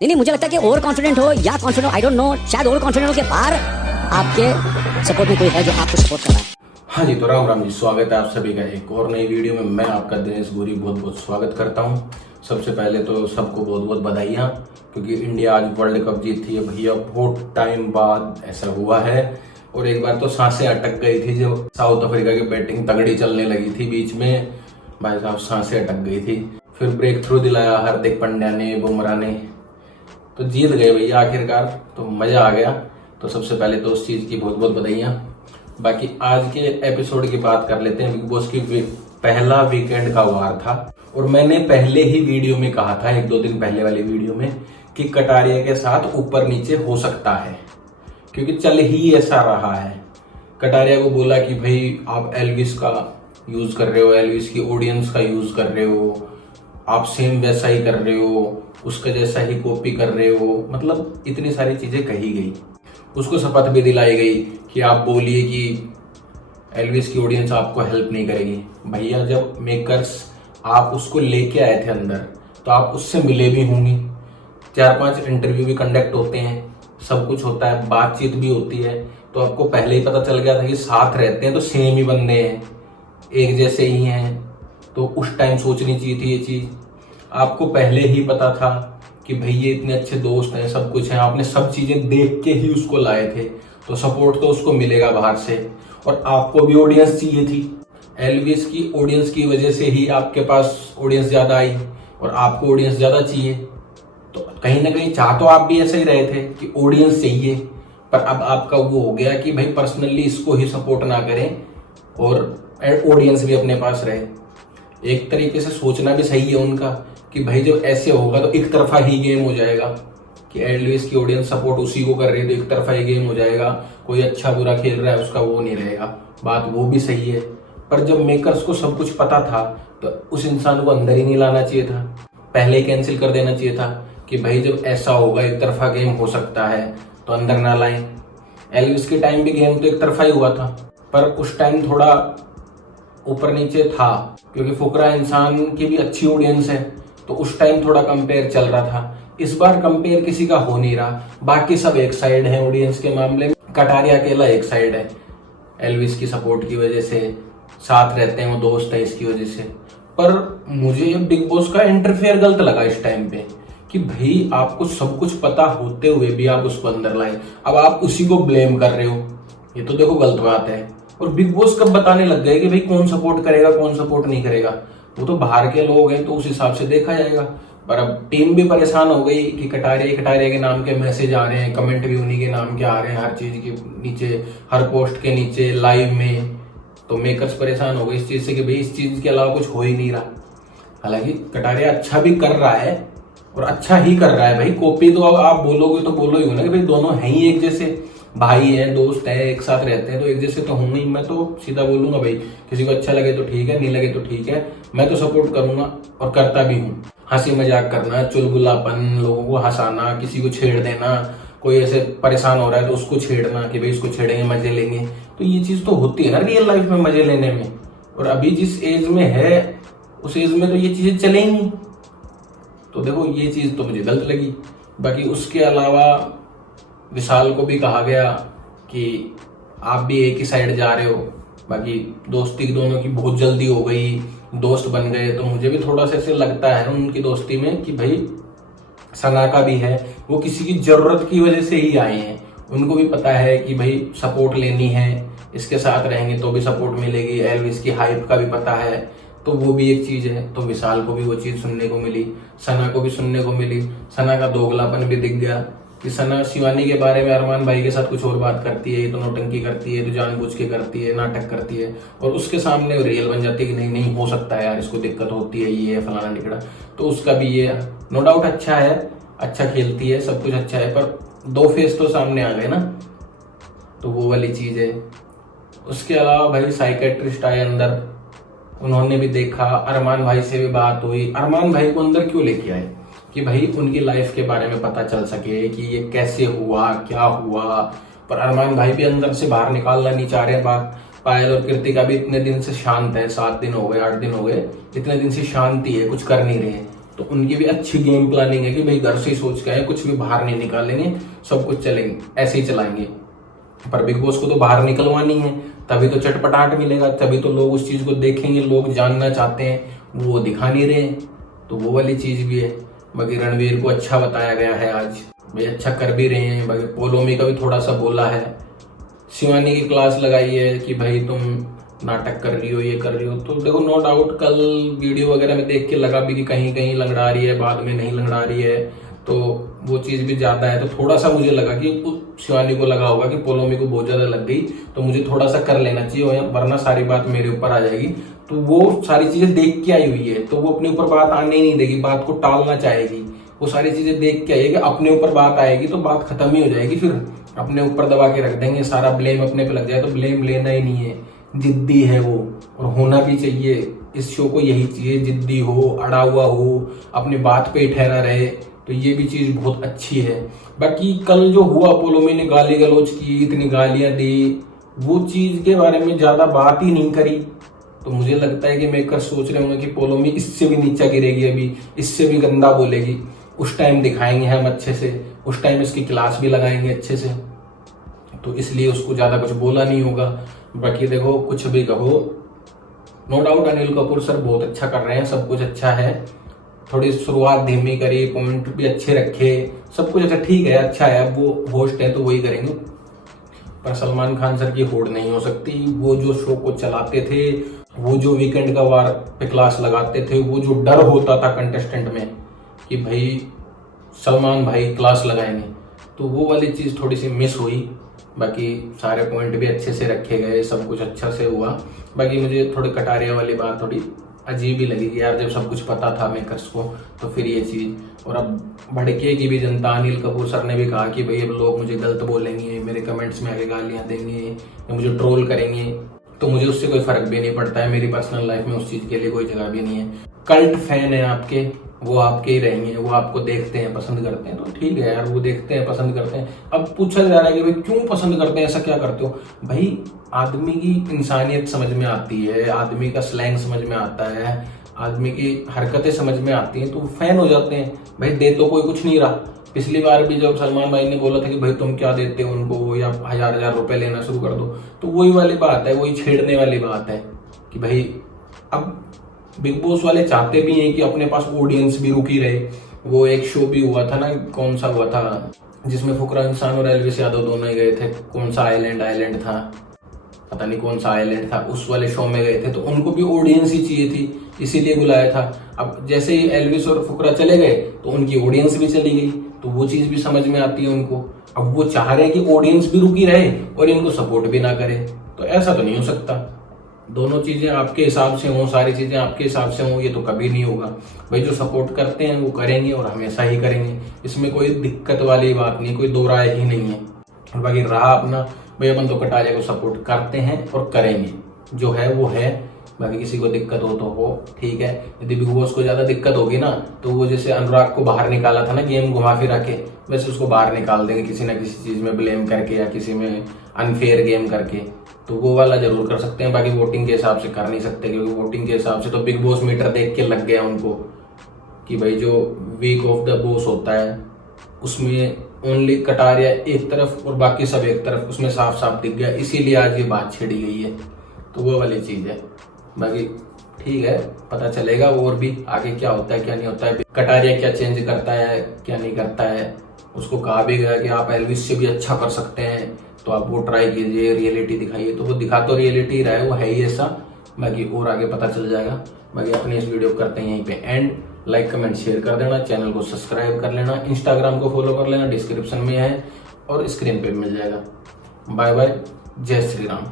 नहीं, मुझे लगता है कि ओवर कॉन्फिडेंट हो या कॉन्फिडेंट हो, आई डोंट नो, शायद ओवर कॉन्फिडेंट हो के बाहर आपके सपोर्ट में कोई है जो आपको सपोर्ट कर रहा है। हाँ जी, तो राम राम जी, स्वागत है आप सभी का एक और नई वीडियो में। मैं आपका दिनेश गोरी बहुत बहुत स्वागत करता हूँ। सबसे पहले तो सबको बहुत बहुत बधाइयाँ, क्योंकि इंडिया आज वर्ल्ड कप जीती है भैया। बहुत टाइम बाद ऐसा हुआ है। और एक बार तो सांसें अटक गई थी, जो साउथ अफ्रीका की बैटिंग तगड़ी चलने लगी थी बीच में, भाई साहब सांसें अटक गई थी। फिर ब्रेक थ्रू दिलाया हार्दिक पांड्या ने, बुमराह ने, तो जीत गए भैया आखिरकार, तो मजा आ गया। तो सबसे पहले तो उस चीज की बहुत बहुत बधाइयाँ। बाकी आज के एपिसोड की बात कर लेते हैं। बिग बॉस की पहला वीकेंड का वार था, और मैंने पहले ही वीडियो में कहा था, एक दो दिन पहले वाली वीडियो में, कि कटारिया के साथ ऊपर नीचे हो सकता है, क्योंकि चल ही ऐसा रहा है। कटारिया को बोला कि भाई आप एल्विस का यूज कर रहे हो, एल्विस की ऑडियंस का यूज कर रहे हो, आप सेम वैसा ही कर रहे हो, उसका जैसा ही कॉपी कर रहे हो, मतलब इतनी सारी चीजें कही गई। उसको शपथ भी दिलाई गई कि आप बोलिए कि एल्विस की ऑडियंस आपको हेल्प नहीं करेगी। भैया जब मेकर्स आप उसको लेके आए थे अंदर, तो आप उससे मिले भी होंगे, 4-5 इंटरव्यू भी कंडक्ट होते हैं, सब कुछ होता है, बातचीत भी होती है। तो आपको पहले ही पता चल गया था कि साथ रहते हैं तो सेम ही बंदे हैं, एक जैसे ही हैं। तो उस टाइम सोचनी चाहिए थी ये चीज। आपको पहले ही पता था कि भाई ये इतने अच्छे दोस्त हैं, सब कुछ है, आपने सब चीजें देख के ही उसको लाए थे, तो सपोर्ट तो उसको मिलेगा बाहर से। और आपको भी ऑडियंस चाहिए थी, एल्विस की ऑडियंस की वजह से ही आपके पास ऑडियंस ज्यादा आई, और आपको ऑडियंस ज्यादा चाहिए। तो कहीं ना कहीं चाह तो आप भी ऐसे ही रहे थे कि ऑडियंस चाहिए, पर अब आपका वो हो गया कि भाई पर्सनली इसको ही सपोर्ट ना करें और ऑडियंस भी अपने पास रहे। एक तरीके से सोचना भी सही है उनका कि भाई जब ऐसे होगा तो एक तरफा ही गेम हो जाएगा, कि एल्विस की ऑडियंस सपोर्ट उसी को कर रही है, तो एक तरफा ही गेम हो जाएगा, कोई अच्छा बुरा खेल रहा है उसका वो नहीं रहेगा। बात वो भी सही है, पर जब मेकर्स को सब कुछ पता था तो उस इंसान को अंदर ही नहीं लाना चाहिए था, पहले ही कैंसिल कर देना चाहिए था कि भाई जब ऐसा होगा, एक तरफा गेम हो सकता है, तो अंदर ना लाएं। एल्विस के टाइम भी गेम तो एक तरफा ही हुआ था, पर उस टाइम थोड़ा ऊपर नीचे था, क्योंकि फुकरा इंसान की भी अच्छी ऑडियंस है, तो उस टाइम थोड़ा कंपेयर चल रहा था। इस बार कंपेयर किसी का हो नहीं रहा, बाकी सब एक साइड है ऑडियंस के मामले में, कटारिया अकेला एक साइड है, एल्विस की सपोर्ट की वजह से, साथ रहते हैं, वो दोस्त है इसकी वजह से। पर मुझे बिग बॉस का इंटरफेयर गलत लगा इस टाइम पे, कि भाई आपको सब कुछ पता होते हुए भी आप उसको अंदर लाए, अब आप उसी को ब्लेम कर रहे हो, ये तो देखो गलत बात है। और बिग बॉस कब बताने लग गए कि भाई कौन सपोर्ट करेगा कौन सपोर्ट नहीं करेगा, वो तो बाहर के लोग हैं तो उस हिसाब से देखा जाएगा। पर अब टीम भी परेशान हो गई कि कटारिया के नाम के मैसेज आ रहे हैं, कमेंट भी उन्हीं के नाम के आ रहे हैं, हर चीज के नीचे, हर पोस्ट के नीचे, लाइव में। तो मेकर्स परेशान हो गए इस चीज से कि भाई इस चीज के अलावा कुछ हो ही नहीं रहा। हालांकि कटारिया अच्छा भी कर रहा है, और अच्छा ही कर रहा है भाई। कॉपी तो आप बोलोगे तो बोलो ही हो ना कि भाई दोनों हैं ही एक जैसे, भाई हैं, दोस्त हैं, एक साथ रहते हैं, तो एक जैसे तो होंगे ही। मैं तो सीधा बोलूंगा भाई, किसी को अच्छा लगे तो ठीक है, नहीं लगे तो ठीक है, मैं तो सपोर्ट करूंगा और करता भी हूँ। हंसी मजाक करना, चुलबुलापन, लोगों को हंसाना, किसी को छेड़ देना, कोई ऐसे परेशान हो रहा है तो उसको छेड़ना कि भाई इसको छेड़ेंगे मजे लेंगे, तो ये चीज तो होती है ना रियल लाइफ में, मजे लेने में। और अभी जिस एज में है उस एज में तो ये चीजें चले ही नहीं। तो देखो ये चीज तो मुझे गलत लगी। बाकी उसके अलावा विशाल को भी कहा गया कि आप भी एक ही साइड जा रहे हो, बाकी दोस्ती दोनों की बहुत जल्दी हो गई, दोस्त बन गए। तो मुझे भी थोड़ा सा ऐसे लगता है उनकी दोस्ती में कि भाई सना का भी है, वो किसी की जरूरत की वजह से ही आए हैं, उनको भी पता है कि भाई सपोर्ट लेनी है, इसके साथ रहेंगे तो भी सपोर्ट मिलेगी, एल्विस की हाइप का भी पता है, तो वो भी एक चीज है। तो विशाल को भी वो चीज सुनने को मिली, सना को भी सुनने को मिली, सना का दोगलापन भी दिख गया कि सना शिवानी के बारे में अरमान भाई के साथ कुछ और बात करती है, ये तो नौटंकी करती है, तो जानबूझ के करती है, नाटक करती है, और उसके सामने रियल बन जाती है कि नहीं नहीं हो सकता है यार, इसको दिक्कत होती है, ये है फलाना निकड़ा। तो उसका भी ये नो डाउट अच्छा है, अच्छा खेलती है, सब कुछ अच्छा है, पर दो फेस तो सामने आ गए ना, तो वो वाली चीज है। उसके अलावा भाई साइकेट्रिस्ट आए अंदर, उन्होंने भी देखा, अरमान भाई से भी बात हुई। अरमान भाई को अंदर क्यों लेके आए कि भाई उनकी लाइफ के बारे में पता चल सके कि ये कैसे हुआ, क्या हुआ। पर अरमान भाई भी अंदर से बाहर निकालना नहीं चाह रहे बात। पायल और कृतिका का भी इतने दिन से शांत है, 7 दिन हो गए, 8 दिन हो गए, इतने दिन से शांति है, कुछ कर नहीं रहे। तो उनकी भी अच्छी गेम प्लानिंग है कि भाई घर से ही सोच के आए, कुछ भी बाहर नहीं निकालेंगे, सब कुछ चलेंगे ऐसे ही चलाएंगे। पर बिग बॉस को तो बाहर निकलवानी है, तभी तो चटपटाहट मिलेगा, तभी तो लोग उस चीज को देखेंगे, लोग जानना चाहते हैं, वो दिखा नहीं रहे। तो वो वाली चीज भी है। बाकी रणवीर को अच्छा बताया गया है आज, भाई अच्छा कर भी रहे हैं। बाकी पोलोमी का भी थोड़ा सा बोला है, शिवानी की क्लास लगाई है कि भाई तुम नाटक कर रही हो, ये कर रही हो। तो देखो नो डाउट कल वीडियो वगैरह में देख के लगा भी कि कहीं कहीं लंगड़ा रही है, बाद में नहीं लंगड़ा रही है, तो वो चीज भी ज्यादा है। तो थोड़ा सा मुझे लगा कि शिवानी को लगा होगा कि पोलोमी को बहुत ज्यादा लग गई, तो मुझे थोड़ा सा कर लेना चाहिए, वरना सारी बात मेरे ऊपर आ जाएगी। तो वो सारी चीजें देख के आई हुई है, तो वो अपने ऊपर बात आने ही नहीं देगी, बात को टालना चाहेगी। वो सारी चीजें देख के आई है कि अपने ऊपर बात आएगी तो बात खत्म ही हो जाएगी, फिर अपने ऊपर दबा के रख देंगे, सारा ब्लेम अपने पे लग जाए। तो ब्लेम लेना ही नहीं है, जिद्दी है वो, और होना भी चाहिए। इस शो को यही चाहिए, जिद्दी हो, अड़ा हुआ हो, अपनी बात पे ही ठहरा रहे। तो ये भी चीज बहुत अच्छी है। बाकी कल जो हुआ, पोलोमी ने गाली गलौज की, इतनी गालियां दी, वो चीज के बारे में ज्यादा बात ही नहीं करी। तो मुझे लगता है कि मेकर सोच रहे होंगे कि पोलोमी इससे भी नीचा गिरेगी, अभी इससे भी गंदा बोलेगी, उस टाइम दिखाएंगे हम अच्छे से, उस टाइम इसकी क्लास भी लगाएंगे अच्छे से। तो इसलिए उसको ज्यादा कुछ बोला नहीं होगा। बाकी देखो कुछ भी कहो, no doubt Anil Kapoor sir बहुत अच्छा कर रहे हैं, सब कुछ अच्छा है। थोड़ी शुरुआत धीमी करी, पॉइंट भी अच्छे रखे, सब कुछ अच्छा ठीक है, अच्छा है। अब वो होस्ट है तो वही करेंगे। पर सलमान खान सर की होड़ नहीं हो सकती। वो जो शो को चलाते थे, वो जो वीकेंड का वार पे क्लास लगाते थे, वो जो डर होता था कंटेस्टेंट में कि भाई सलमान भाई क्लास लगाएंगे, तो वो वाली चीज थोड़ी सी मिस हुई। बाकी सारे पॉइंट भी अच्छे से रखे गए, सब कुछ अच्छा से हुआ। बाकी मुझे थोड़ी कटारिया वाली बात थोड़ी अजीब ही लगी कि यार जब सब कुछ पता था मेकर्स को, तो फिर ये चीज। और अब भड़केगी भी जनता। अनिल कपूर सर ने भी कहा कि भाई अब लोग मुझे गलत बोलेंगे, मेरे कमेंट्स में आगे गालियां देंगे या मुझे ट्रोल करेंगे, तो मुझे उससे कोई फर्क भी नहीं पड़ता है। मेरी पर्सनल लाइफ में उस चीज के लिए कोई जगह भी नहीं है। कल्ट फैन है आपके, वो आपके ही रहेंगे, वो आपको देखते हैं, पसंद करते हैं, तो ठीक है यार, वो देखते हैं, पसंद करते हैं। अब पूछा जा रहा है कि भाई क्यों पसंद करते हैं, ऐसा क्या करते हो? भाई आदमी की इंसानियत समझ में आती है, आदमी का स्लैंग समझ में आता है, आदमी की हरकतें समझ में आती हैं, तो फैन हो जाते हैं। भाई दे तो कोई कुछ नहीं रहा। पिछली बार भी जब सलमान भाई ने बोला था कि भाई तुम क्या देते हो उनको, या 1000 रुपए लेना शुरू कर दो, तो वही वाली बात है, वही छेड़ने वाली बात है कि भाई अब बिग बॉस वाले चाहते भी हैं कि अपने पास ऑडियंस भी रुकी रहे। वो एक शो भी हुआ था ना, कौन सा हुआ था, जिसमें फुकरा इंसान और एल्विस यादव दोनों ही गए थे, कौन सा आइलैंड था, पता नहीं कौन सा आइलैंड था, उस वाले शो में गए थे। तो उनको भी ऑडियंस ही चाहिए थी, इसीलिए बुलाया था। अब जैसे ही एल्विस और फुकरा चले गए तो उनकी ऑडियंस भी चली गई, तो वो चीज भी समझ में आती है उनको। अब वो चाह रहे हैं कि ऑडियंस भी रुकी रहे और इनको सपोर्ट भी ना करे, तो ऐसा तो नहीं हो सकता। दोनों चीजें आपके हिसाब से हों, सारी चीजें आपके हिसाब से हों, ये तो कभी नहीं होगा। भाई जो सपोर्ट करते हैं वो करेंगे और हमेशा ही करेंगे, इसमें कोई दिक्कत वाली बात नहीं, कोई दो राय ही नहीं है। और बाकी रहा अपना, भाई अपन तो कटारिया को सपोर्ट करते हैं और करेंगे, जो है वो है। बाकी किसी को दिक्कत हो तो हो, ठीक है। यदि बिग बॉस को ज्यादा दिक्कत होगी ना, तो वो जैसे अनुराग को बाहर निकाला था ना गेम घुमा फिरा के, वैसे उसको बाहर निकाल देंगे किसी ना किसी चीज में ब्लेम करके या किसी में अनफेयर गेम करके। तो वो वाला जरूर कर सकते हैं। बाकी वोटिंग के हिसाब से कर नहीं सकते, क्योंकि वोटिंग के हिसाब से तो बिग बॉस मीटर देख के लग गया उनको कि भाई जो वीक ऑफ द बॉस होता है उसमें ओनली कटारिया एक तरफ और बाकी सब एक तरफ, उसमें साफ साफ दिख गया, इसीलिए आज ये बात छेड़ी गई है। तो वो वाली चीज है। बाकी ठीक है, पता चलेगा और भी आगे क्या होता है क्या नहीं होता है, कटारिया क्या चेंज करता है क्या नहीं करता है। उसको कहा भी गया कि आप एल्विस से भी अच्छा कर सकते हैं, तो आप वो ट्राई कीजिए, रियलिटी दिखाइए। तो वो दिखा तो रियलिटी रहा है, वो है ही ऐसा। बाकी और आगे पता चल जाएगा। बाकी अपने इस वीडियो को करते हैं यहीं पे एंड। लाइक कमेंट शेयर कर देना, चैनल को सब्सक्राइब कर लेना, इंस्टाग्राम को फॉलो कर लेना, डिस्क्रिप्शन में है और स्क्रीन पे भी मिल जाएगा। बाय बाय, जय श्री राम।